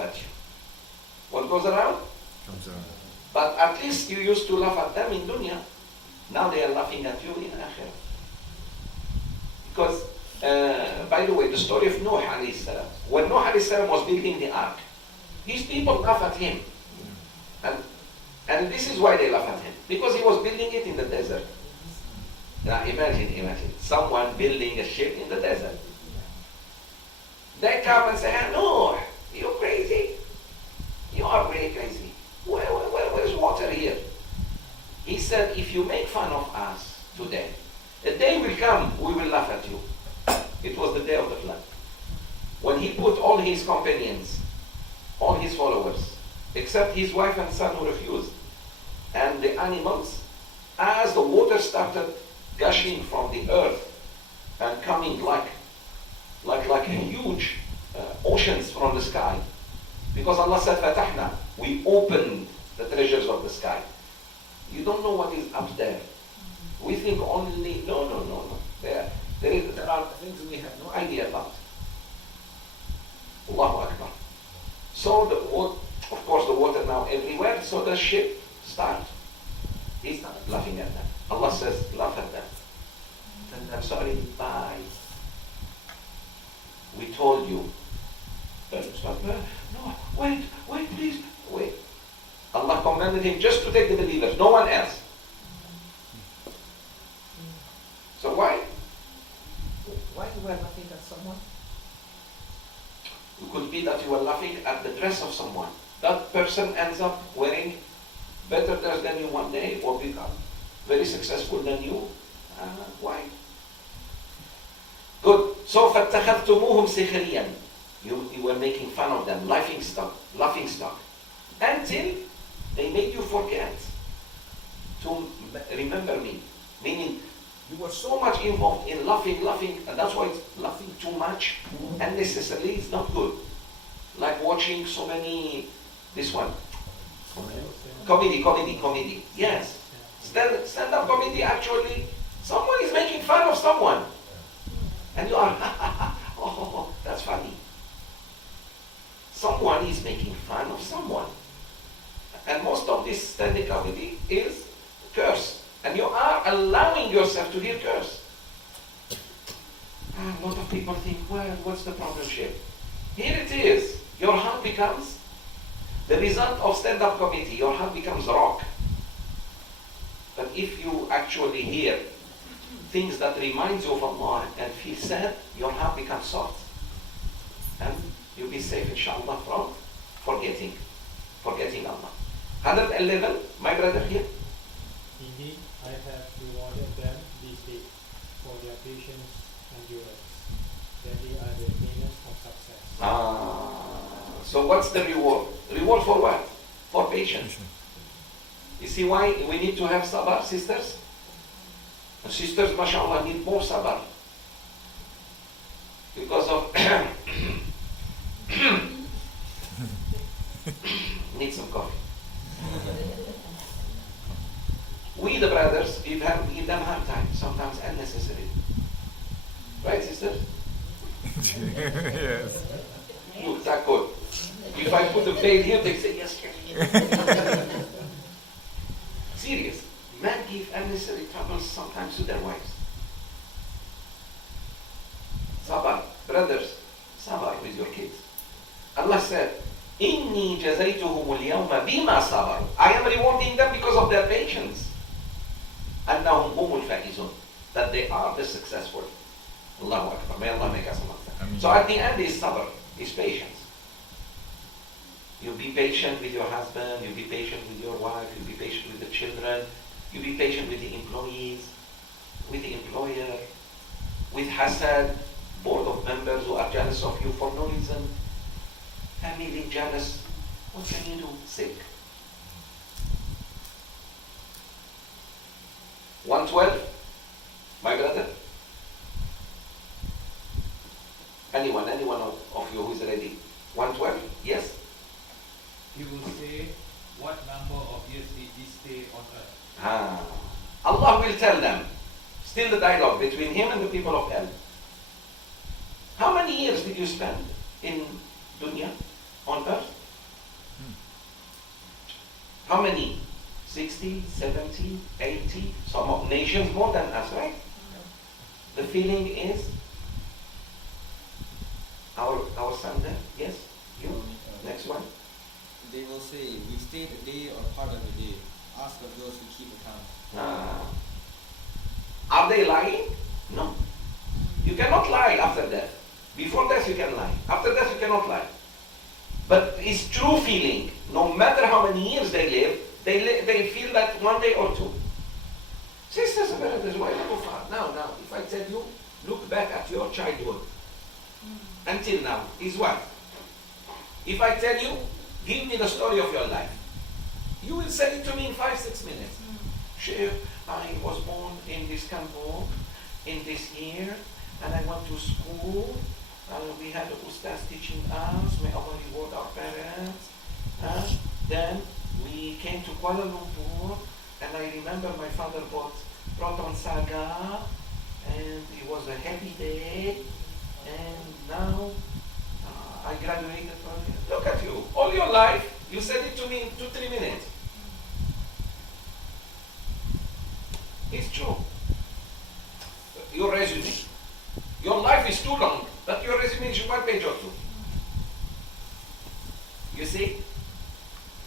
laugh at you. What goes around? Comes around. But at least you used to laugh at them in dunya. Now they are laughing at you in akhirah. Because, by the way, the story of Noah alayhi salam. When Noah alayhi salam was building the ark, these people laugh at him. And this is why they laugh at him. Because he was building it in the desert. Now imagine, someone building a ship in the desert. They come and say, Noah, you're crazy. You are really crazy. Where's water here? He said, if you make fun of us today, a day will come, we will laugh at you. It was the day of the flood. When he put all his companions, all his followers, except his wife and son who refused, and the animals, as the water started gushing from the earth and coming like huge oceans from the sky, because Allah said, "Fatahna," we opened the treasures of the sky. You don't know what is up there. We think only, no. There are things we have no idea about. Allahu Akbar. So of course the water now everywhere, so the ship started. He started laughing at them. Allah says, laugh at them. And I'm sorry, bye. We told you. No, wait, please, wait. Allah commanded him just to take the believers, no one else. So why? Why you were laughing at someone? It could be that you were laughing at the dress of someone. That person ends up wearing better dress than you one day, or become very successful than you. Why? Good. So فَاتَّخَذْتُمُوهُمْ سِخْرِيًّا. You were making fun of them, laughing stock, until they made you forget to remember me. Meaning, you were so much involved in laughing, and that's why it's laughing too much unnecessarily is not good. Like watching so many, this one, comedy. Yes, stand-up comedy. Actually, someone is making fun of someone, and you are, oh, that's funny. Someone is making fun of someone, and most of this stand-up comedy is curse. And you are allowing yourself to hear curse. A lot of people think, well, what's the problem, Sheikh? Here it is. Your heart becomes, the result of stand-up comedy, your heart becomes rock. But if you actually hear things that remind you of Allah and feel sad, your heart becomes soft. And you'll be safe, inshallah, from forgetting Allah. 111, my brother here. Indeed, I have rewarded them this day for their patience and endurance. That they are the attainers of success. So what's the reward? Reward for what? For patience. You see why we need to have sabr, sisters? And sisters, mashallah, need more sabr. Because of need some coffee. We, the brothers, give them hard time, sometimes unnecessary. Right, sisters? Yes. Look, that good. If I put the veil here, they say, yes. Serious. Men give unnecessary troubles sometimes to their wives. Sabah, brothers, sabah with your kids. Allah said, Inni jazaytuhum al-yawma bima sabaru. I am rewarding them because of their patience. Annahum humul faizun. That they are the successful. Allahu Akbar. May Allah make us among them. So at the end is sabr, is patience. You be patient with your husband, you be patient with your wife, you be patient with the children, you be patient with the employees, with the employer, with hasad, board of members who are jealous of you for no reason. Family jealous. What can you do? Sick. 112, my brother. Anyone of you who is ready? 112, yes? He will say, what number of years did he stay on earth? Allah will tell them. Still the dialogue between him and the people of hell. How many years did you spend in dunya, on earth? How many? 60, 70, 80, some nations more than us, right? The feeling is our son there. Yes? You? Next one. They will say, we stayed a day or part of a day. Ask of those who keep account. Are they lying? No. You cannot lie after death. Before death you can lie. After death you cannot lie. But it's true feeling. No matter how many years they live, they feel that one day or two. Sisters and brothers, why not go far? Now, if I tell you, look back at your childhood. Until now, is what? If I tell you, give me the story of your life. You will say it to me in 5-6 minutes. Sheikh, I was born in this campo, in this year, and I went to school. We had a ustaz teaching us. May Allah reward our parents. Then we came to Kuala Lumpur, and I remember my father bought Proton Saga, and it was a happy day. And now I graduated from here. Look at you. All your life, you said it to me in 2-3 minutes. It's true. Your resume. Your life is too long, but your resume is 1 page or 2. You see?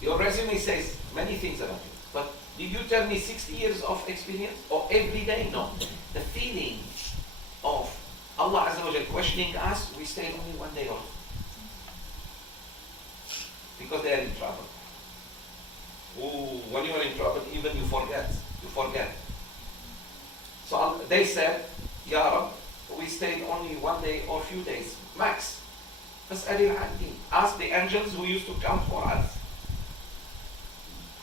Your resume says many things about you. But did you tell me 60 years of experience? Or every day? No. The feeling of Allah Azza wa Jal questioning us, we stay only 1 day or 2. Because they are in trouble. When you are in trouble, even you forget. You forget. So they said, Ya Rab, we stayed only 1 day or few days, max. Ask the angels who used to come for us.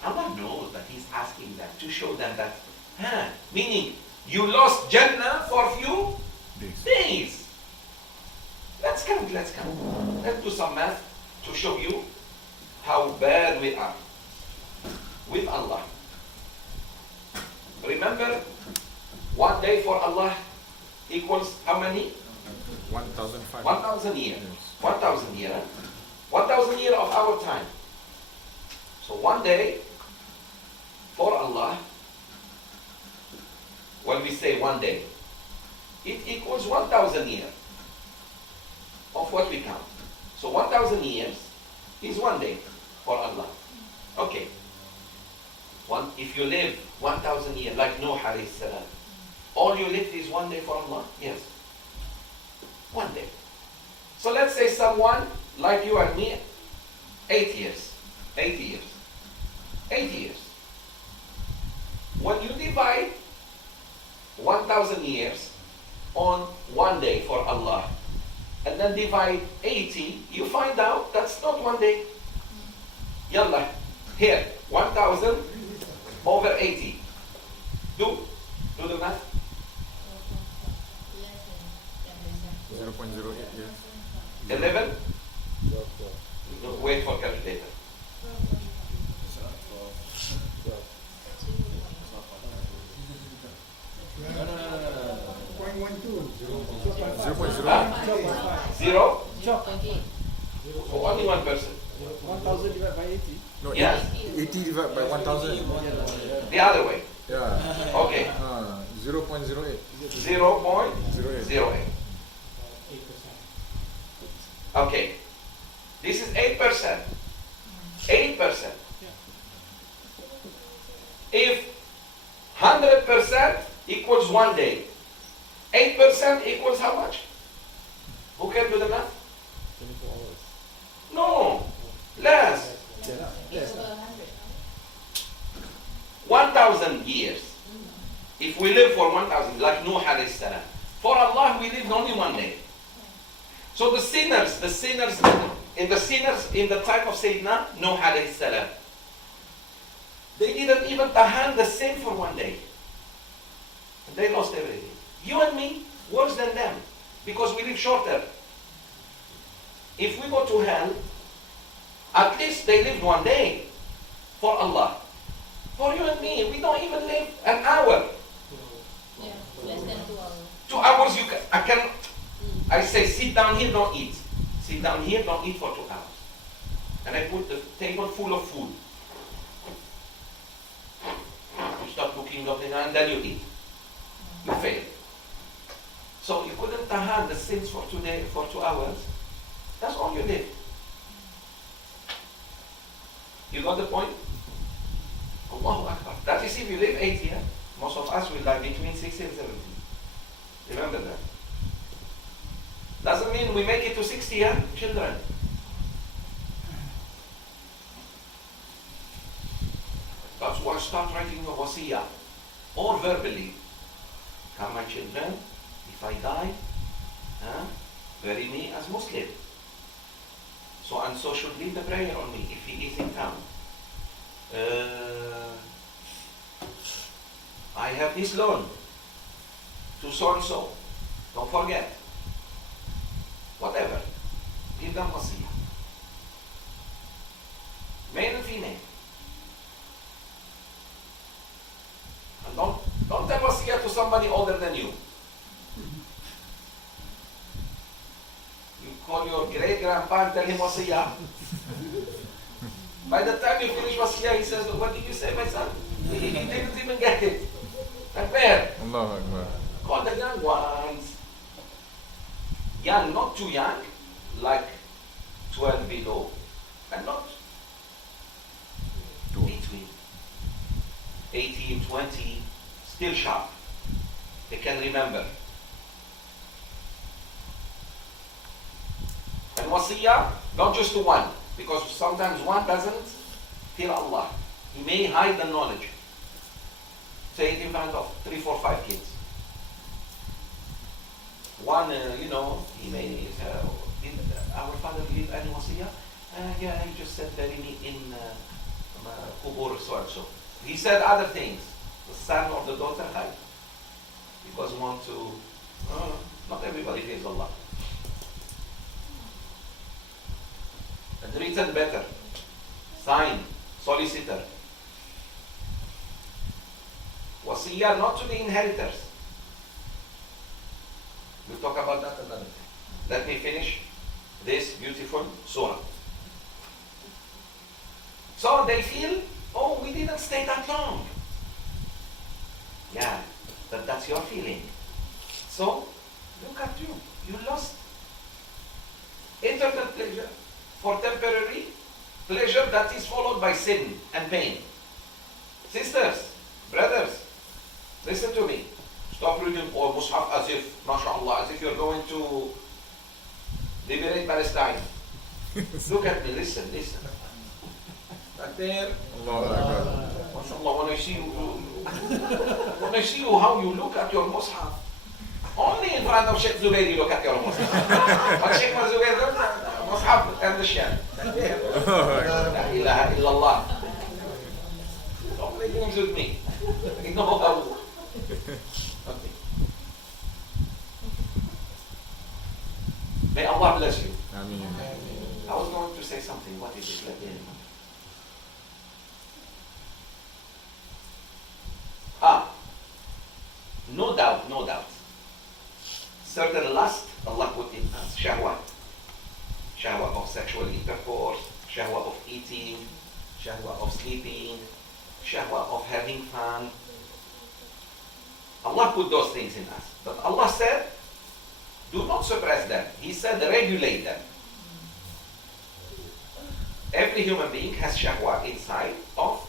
Allah knows that He's asking them to show them that, meaning you lost Jannah for few days. Let's count. Let's do some math to show you how bad we are with Allah. Remember, 1 day for Allah equals how many? 1,500. 1,000 years. 1,000 years. 1,000 years of our time. So 1 day for Allah, when we say 1 day, it equals 1,000 years of what we count. So 1,000 years is 1 day for Allah. Okay. If you live 1,000 years, like Nuh alayhi salam, all you live is 1 day for Allah? Yes. 1 day. So let's say someone like you and me, 8 years. 8 years. 8 years. When you divide 1,000 years on 1 day for Allah, and then divide 80, you find out that's not 1 day. Yallah, here, 1,000 over 80. Do the math. 0.08, yes. 11? No, wait for calculator. No. 0.08. 0? Chop. For only one person. 1,000 divided by 80. No, Yeah. 80 divided by 1,000. The other way. Yeah. Okay. 0.08. 0.08. 8%. Okay. This is 8%. 8%. If 100% equals 1 day, 8% equals how much? Who can do the math? 24 hours. No. Less. Yes. 1,000 years. If we live for 1,000, like Nuh alayhi salam. For Allah, we live only 1 day. So the sinners in the time of Sayyidina Nuh alayhi salam, they didn't even tahan the sin for 1 day. They lost everything. You and me, worse than them, because we live shorter. If we go to hell, at least they lived 1 day for Allah. For you and me, we don't even live an hour. Yeah, less than 2 hours. 2 hours, I say sit down here, don't eat. Sit down here, don't eat for 2 hours. And I put the table full of food. speaking of dinner, and then you eat. You fail. So you couldn't tahan the sins for today for 2 hours. That's all you live. You got the point? Allahu Akbar. That is if you live 80 years. Most of us will die between 60 and 70. Remember that. Doesn't mean we make it to 60 years, children. That's why start writing your wasiyah. Or verbally. Come my children, if I die, bury me as Muslim. So and so should leave the prayer on me if he is in town. I have this loan to so and so. Don't forget. Whatever. Give them wasiyah. Male and female. And don't tell wasiyah to somebody older than you. You call your great grandpa and tell him wasiyah. By the time you finish wasiyah, he says, what did you say, my son? He didn't even get it. And where? Allahu Akbar. Call the young ones. Young, not too young, like 12 below, and not between 18, 20, still sharp. They can remember. And wasiyah, not just to one, because sometimes one doesn't fear Allah. He may hide the knowledge. Say it in front of 3, 4, 5 kids. One, he may did our father leave any wasiyah? Yeah, he just said bury me in Kubur so and so. He said other things. The son or the daughter hide. Because want to, not everybody fears Allah. And written better. Signed, solicitor. Wasiyah not to the inheritors. We'll talk about that another time. Let me finish this beautiful surah. So they feel, oh, we didn't stay that long. Yeah, but that's your feeling. So, look at you. You lost eternal pleasure for temporary pleasure that is followed by sin and pain. Sisters, brothers, listen to me. Stop reading all Mus'haf as if, mashallah, as if you're going to liberate Palestine. Look at me, listen. Right there. Allahu Akbar. MashaAllah, when I see you how you look at your Mus'haf, only in front of Sheikh Zoubir you look at your Mus'haf. But Sheikh Zoubir looks at Mus'haf and the Shem. La ilaha illallah. Don't play games with me. You know how. Okay. May Allah bless you. Ameen. I was going to say something. What is it? Let me remember. No doubt. Certain lust Allah put in us. Shahwat. Shahwat of sexual intercourse. Shahwat of eating. Shahwat of sleeping. Shahwat of having fun. Allah put those things in us. But Allah said, do not suppress them. He said, regulate them. Every human being has shahwa inside of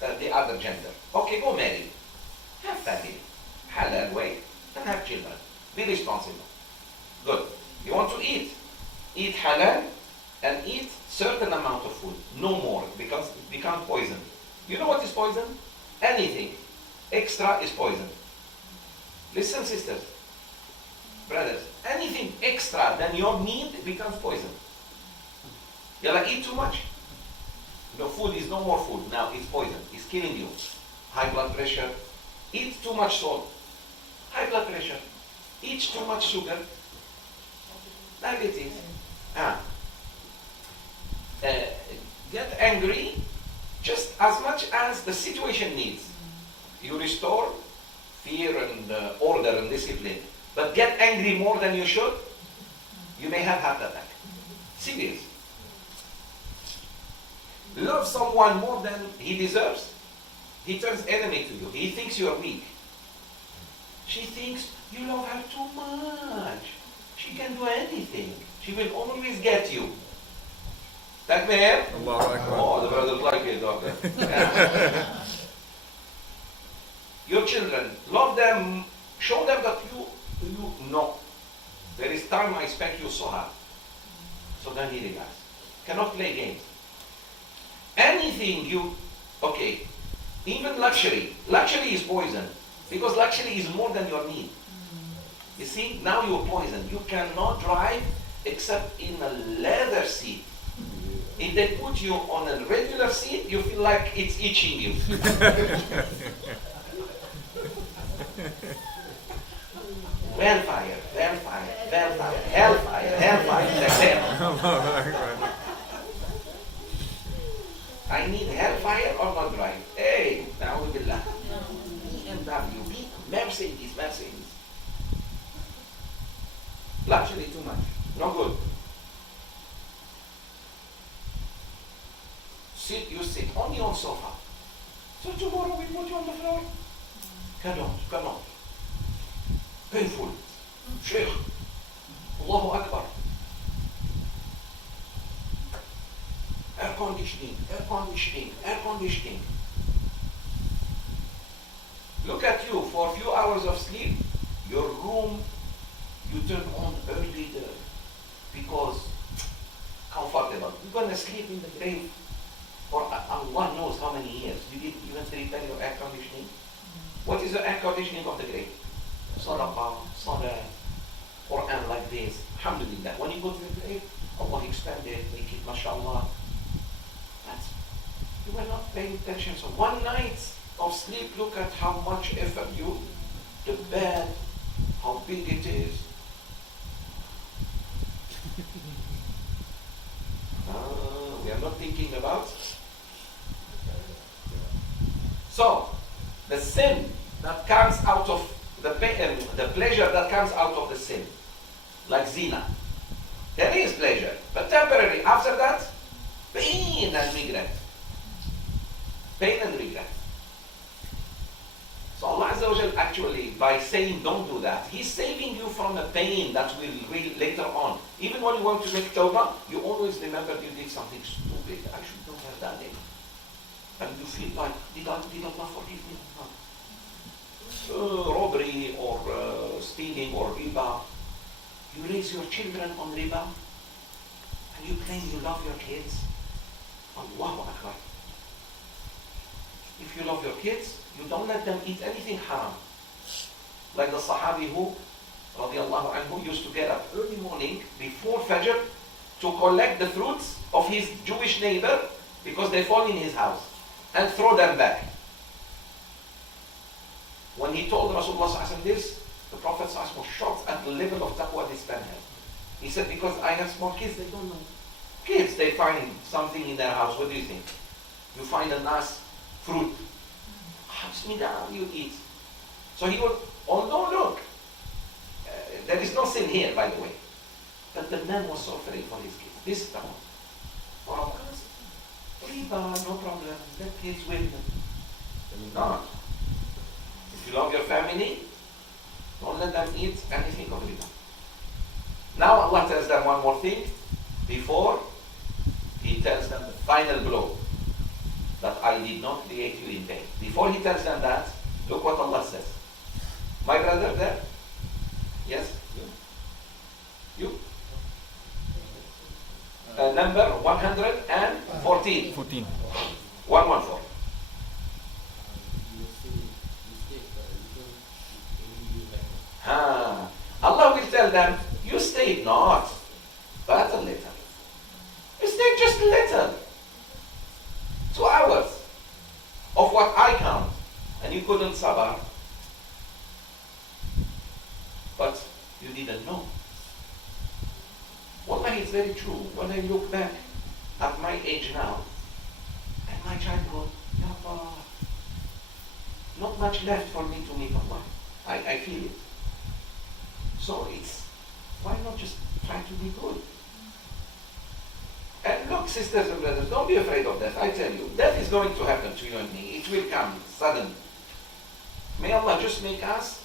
the other gender. Okay, go marry. Have family. Halal way. And have children. Be responsible. Good. You want to eat. Eat halal and eat certain amount of food. No more, because it becomes poison. You know what is poison? Anything extra is poison. Listen, sisters, brothers, anything extra than your need becomes poison. Yalla, eat too much. No food is no more food. Now it's poison. It's killing you. High blood pressure. Eat too much salt. High blood pressure. Eat too much sugar. Diabetes. Get angry just as much as the situation needs. You restore fear and order and discipline. But get angry more than you should, you may have heart attack. Serious. Love someone more than he deserves, He turns enemy to you. He thinks you're weak. She thinks you love her too much. She can do anything. She will always get you. Takbir? Allahu Akbar. Oh, the brothers like it, doctor. Yeah. Your children, love them. Show them that you know. There is time I spank you so hard. So then he relax. Cannot play games. Anything you, okay, even luxury. Luxury is poison. Because luxury is more than your need. You see, now you're poisoned. You cannot drive except in a leather seat. If they put you on a regular seat, you feel like it's itching you. Hellfire, hellfire, hellfire, hellfire, hellfire. I need hellfire or not drive. Hey, now we will laugh. BMW, Mercedes. Luxury too much. No good. You sit only on sofa. So tomorrow we put you on the floor. Cannot. Painful. Sheikh. Allahu Akbar. Air conditioning. Look at you, for a few hours of sleep, your room, you turn on early there because comfortable. You're going to sleep in the grave for Allah knows how many years. You didn't even prepare your air conditioning. What is the air conditioning of the grave? Sadaqah, Salah, Quran like this. Alhamdulillah. When you go to the grave, Allah expand it, make it mashallah. You were not paying attention. So one night of sleep, look at how much effort the bed, how big it is. We are not thinking about. So, the sin that comes out of the pleasure that comes out of the sin, like zina. There is pleasure, but temporary. After that, pain and regret. So Allah Azza wa Jal actually, by saying don't do that, He's saving you from a pain that will later on. Even when you want to make tawbah, you always remember you did something stupid. I should not have done it. And you feel like, did Allah forgive me? No. Robbery or stealing or riba. You raise your children on riba and you claim you love your kids. Allahu Akbar. If you love your kids, you don't let them eat anything haram. Like the Sahabi who, radiallahu anhu, used to get up early morning before Fajr to collect the fruits of his Jewish neighbor because they fall in his house and throw them back. When he told Rasulullah this, the Prophet was shocked at the level of taqwa this man had. He said, because I have small kids, they don't know. Kids, they find something in their house. What do you think? You find a nice fruit. Bismillah, you eat. So he would, although look, there is no sin here, by the way. But the man was so afraid for his kids. This is the one. For us, riba, no problem. The kids will not. If you love your family, don't let them eat anything of riba. Now Allah tells them one more thing before He tells them the final blow, that I did not create you in vain. Before He tells them that, look what Allah says. My brother there? Yes? You? Number 114. 14. 114. Allah will tell them, you stayed not, but a little. You stayed just a little. 2 hours of what I count, and you couldn't sabar. But you didn't know. Wallahi, it's very true. When I look back at my age now, and my childhood, Ya Allah, not much left for me to meet Allah. I feel it. So why not just try to be good? And look, sisters and brothers, don't be afraid of death. I tell you, death is going to happen to you and me. It will come suddenly. May Allah just make us,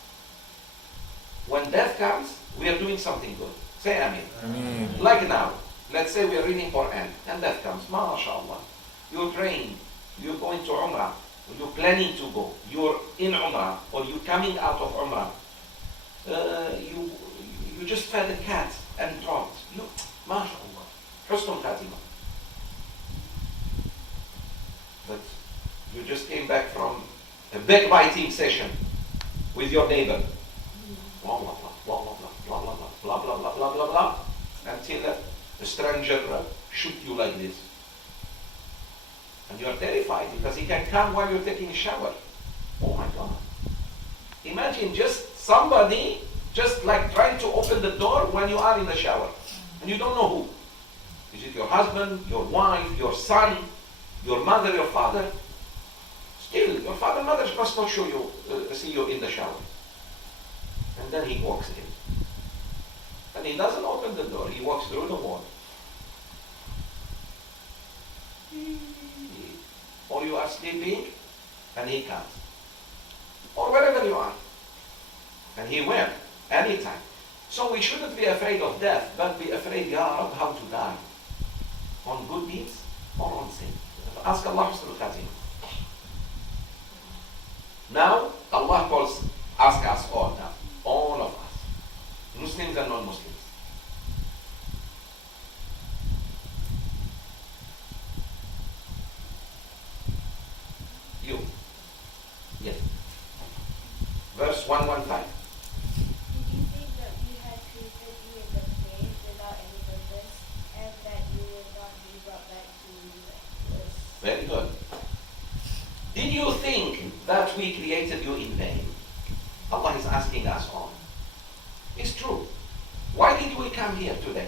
when death comes, we are doing something good. Say Ameen. Ameen. Like now, let's say we are reading Quran and death comes. MashaAllah. You're praying, you're going to Umrah, or you're planning to go, you're in Umrah, or you're coming out of Umrah. You just fed a cat and dropped. Look, MashaAllah. Husnul Khatimah. But you just came back from a backbiting session with your neighbor. Blah, blah, blah, blah, blah, blah, blah, blah, blah, blah, blah, blah, blah, until a stranger shoot you like this. And you are terrified because he can come while you're taking a shower. Oh my God. Imagine just somebody just like trying to open the door when you are in the shower. And you don't know who. Is it your husband, your wife, your son, your mother, your father? Still, your father and mother must not see you in the shower. And then he walks in. And he doesn't open the door, he walks through the wall. Or you are sleeping and he comes. Or wherever you are. And he will, anytime. So we shouldn't be afraid of death, but be afraid, Ya Rab, how to die. On good deeds or on sin. Ask Allah husnul khatimah. Now, Allah ask us all now. All of us. Muslims and non-Muslims. You. Yes. Verse 115. Did you think that we had created you in the grave without any purpose, and that you would not be brought back to us? Very good. Did you think that we created you in vain? Allah is asking us all. It's true. Why did we come here today?